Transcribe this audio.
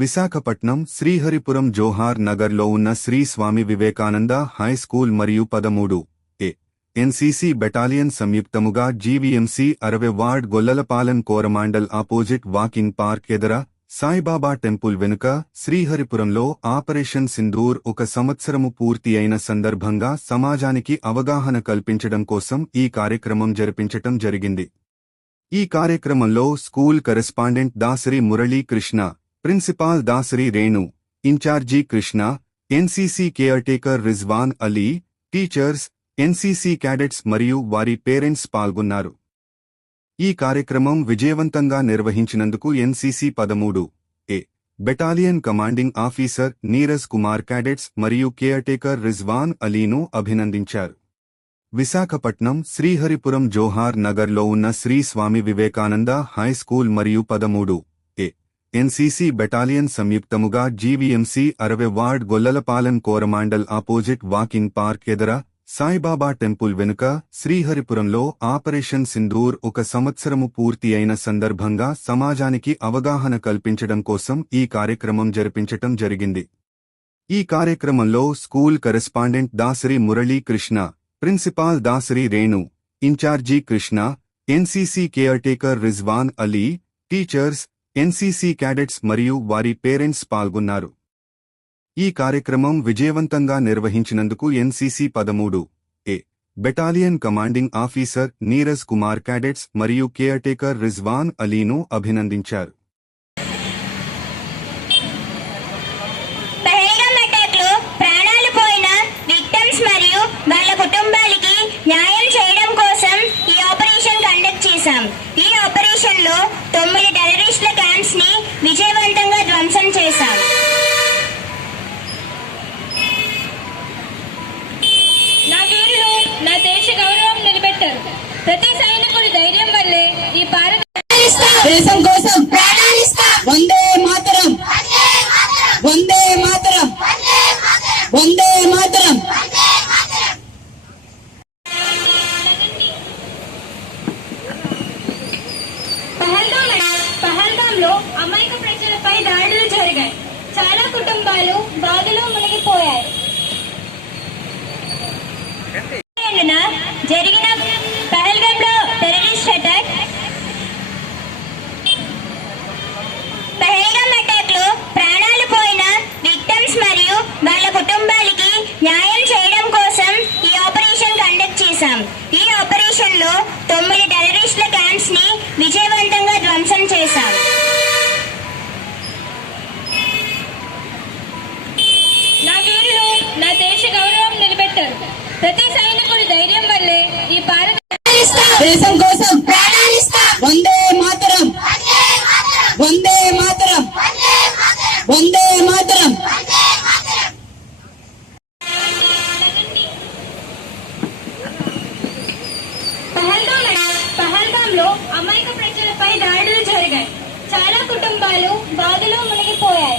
విశాఖపట్నం శ్రీహరిపురం జోహార్ నగర్లో ఉన్న Sri Swami Vivekananda high school మరియు 13 ఎన్సీసీ బెటాలియన్ సంయుక్తముగా GVMC 60 ward Gollalapalem Coromandel opposite walking park ఎదర సాయిబాబా టెంపుల్ వెనుక శ్రీహరిపురంలో ఆపరేషన్ సింధూర్ 1 సంవత్సరము పూర్తి అయిన సందర్భంగా సమాజానికి అవగాహన కల్పించడం కోసం ఈ కార్యక్రమం జరిపించటం జరిగింది. ఈ కార్యక్రమంలో school correspondent Dasari Murali Krishna, principal Dasari Renu, incharge Krishna, NCC caretaker Rizwan Ali, teachers, NCC cadets మరియు వారి పేరెంట్స్ పాల్గొన్నారు. ఈ కార్యక్రమం విజయవంతంగా నిర్వహించినందుకు NCC 13 battalion commanding officer Neeraj Kumar, cadets మరియు కేర్టేకర్ రిజ్వాన్ అలీను అభినందించారు. విశాఖపట్నం శ్రీహరిపురం జోహార్ నగర్లో ఉన్న శ్రీ స్వామి వివేకానంద హై స్కూల్ మరియు 13 ఎన్సీసీ బెటాలియన్ సంయుక్తముగా GVMC 60 ward Gollalapalem Coromandel opposite walking park ఎదర సాయిబాబా టెంపుల్ వెనుక శ్రీహరిపురంలో ఆపరేషన్ సింధూర్ 1 సంవత్సరము పూర్తి అయిన సందర్భంగా సమాజానికి అవగాహన కల్పించడం కోసం ఈ కార్యక్రమం జరిపించటం జరిగింది. ఈ కార్యక్రమంలో school correspondent Dasari Murali Krishna, principal Dasari Renu, incharge Krishna, NCC caretaker Rizwan Ali, teachers, NCC cadets మరియు వారి పేరెంట్స్ పాల్గొన్నారు. ఈ కార్యక్రమం విజయవంతంగా నిర్వహించినందుకు NCC 13 battalion commanding officer Neeraj Kumar, cadets మరియు కేర్టేకర్ రిజ్వాన్ అలీను అభినందించారు. ఈ ఆపరేషన్ లో 9 టెర్రరిస్టుల క్యాంప్స్ ని విజయవంతంగా ధ్వంసం చేశాం. నా వీరులు నా దేశ గౌరవం నిలబెట్టారు. ప్రతి సైనికుడి ధైర్యం వల్లే ఈ భారత దేశం కోసం వందే మాతరం, వందే మాతరం, వందే మాతరం. పహల్గాంలో అమాయక ప్రజలపై దాడులు జరిగాయి. చాలా కుటుంబాలు బాధలో మునిగిపోయాయి. జరిగిన పహల్గాంలో టెర్రరిస్ట్ అటాక్ లో ప్రాణాలు పోయిన విక్టిమ్స్ మరియు వాళ్ళ కుటుంబాలకి న్యాయం చేయడం కోసం ఈ ఆపరేషన్ కండక్ట్ చేశాం. ఈ ఆపరేషన్ లో 9 టెర్రరిస్టుల క్యాంప్స్ ని విజయవంతంగా ధ్వంసం చేశాం. నా వీరులు నా దేశ గౌరవం నిలబెట్టారు. ప్రతి సైనికుడి ధైర్యం వల్లే ఈ భారత దేశం కోసం వందే మాతరం, వందే మాతరం, వందే మాతరం. పహల్గాంలో అమాయక ప్రజలపై దాడులు జరిగాయి. చాలా కుటుంబాలు బాధలో మునిగిపోయాయి.